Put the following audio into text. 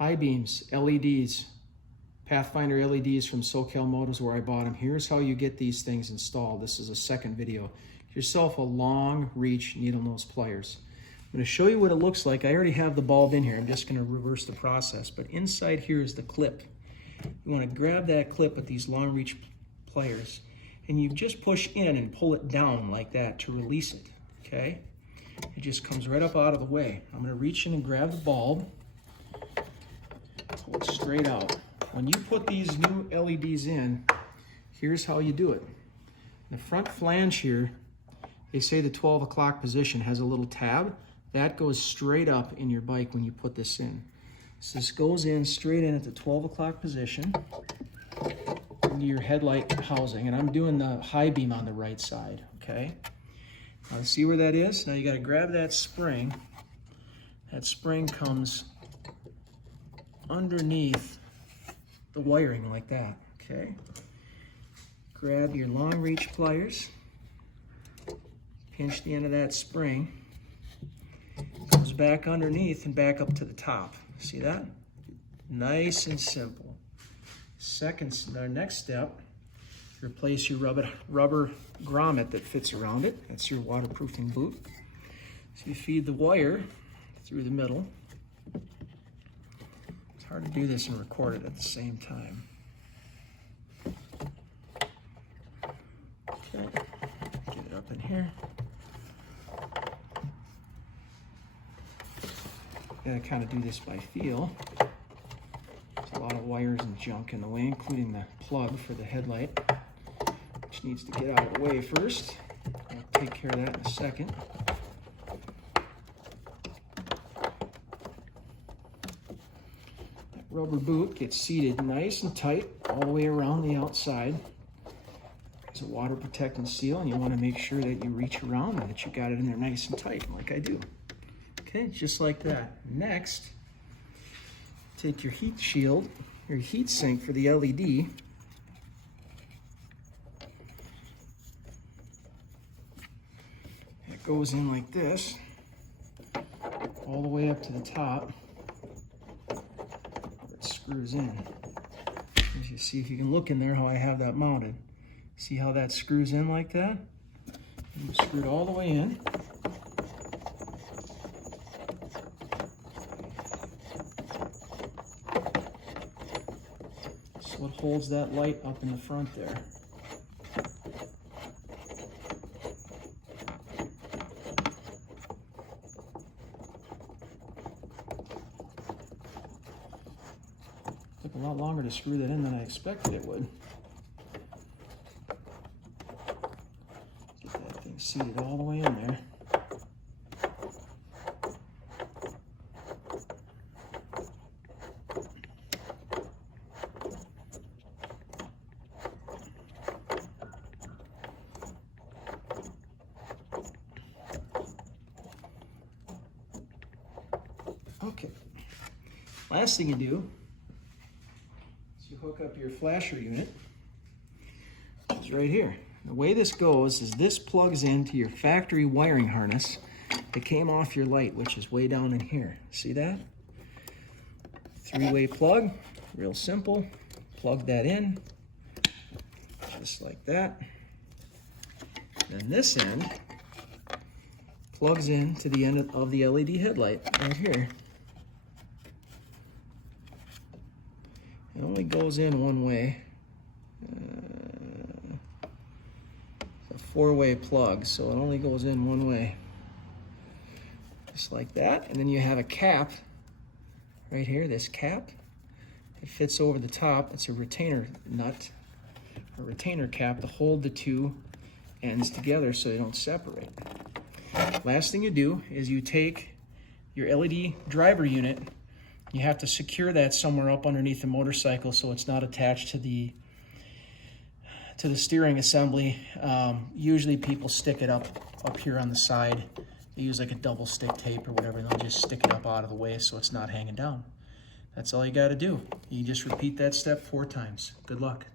High beams, LEDs, Pathfinder LEDs from SoCal Motors where I bought them. Here's how you get these things installed. This is a second video. Get yourself a long reach needle nose pliers. I'm going to show you what it looks like. I already have the bulb in here. I'm just going to reverse the process. But inside here is the clip. You want to grab that clip with these long reach pliers, and you just push in and pull it down like that to release it, okay? It just comes right up out of the way. I'm going to reach in and grab the bulb, pull it straight out. When you put these new LEDs in, here's how you do it. The front flange here, they say the 12 o'clock position has a little tab. That goes straight up in your bike when you put this in. So this goes in straight in at the 12 o'clock position into your headlight housing. And I'm doing the high beam on the right side, okay? Now see where that is? Now you gotta grab that spring. That spring comes underneath the wiring like that, okay? Grab your long reach pliers, pinch the end of that spring, comes back underneath and back up to the top. See that? Nice and simple. Our next step, replace your rubber grommet that fits around it. That's your waterproofing boot. So you feed the wire through the middle. It's hard to do this and record it at the same time. Okay, get it up in here. Gotta kind of do this by feel. There's a lot of wires and junk in the way, including the plug for the headlight, which needs to get out of the way first. I'll take care of that in a second. That rubber boot gets seated nice and tight all the way around the outside. It's a water protectant seal, and you want to make sure that you reach around and that you got it in there nice and tight, like I do. Okay, just like that. Next, take your heat shield, your heat sink for the LED. It goes in like this, all the way up to the top. It screws in. As you see, if you can look in there how I have that mounted. See how that screws in like that? You screw it all the way in. What holds that light up in the front there. Took a lot longer to screw that in than I expected it would. Get that thing seated all the way in there. Okay, last thing you do is you hook up your flasher unit. It's right here. The way this goes is this plugs into your factory wiring harness that came off your light, which is way down in here. See that? Three-way plug, real simple. Plug that in, just like that. Then this end plugs in to the end of the LED headlight right here. It only goes in one way. It's a four-way plug, so it only goes in one way. Just like that. And then you have a cap right here, this cap. It fits over the top. It's a retainer nut, a retainer cap to hold the two ends together so they don't separate. Last thing you do is you take your LED driver unit. You have to secure that somewhere up underneath the motorcycle so it's not attached to the steering assembly. Usually people stick it up here on the side. They use like a double stick tape or whatever, and they'll just stick it up out of the way so it's not hanging down. That's all you got to do. You just repeat that step 4 times. Good luck.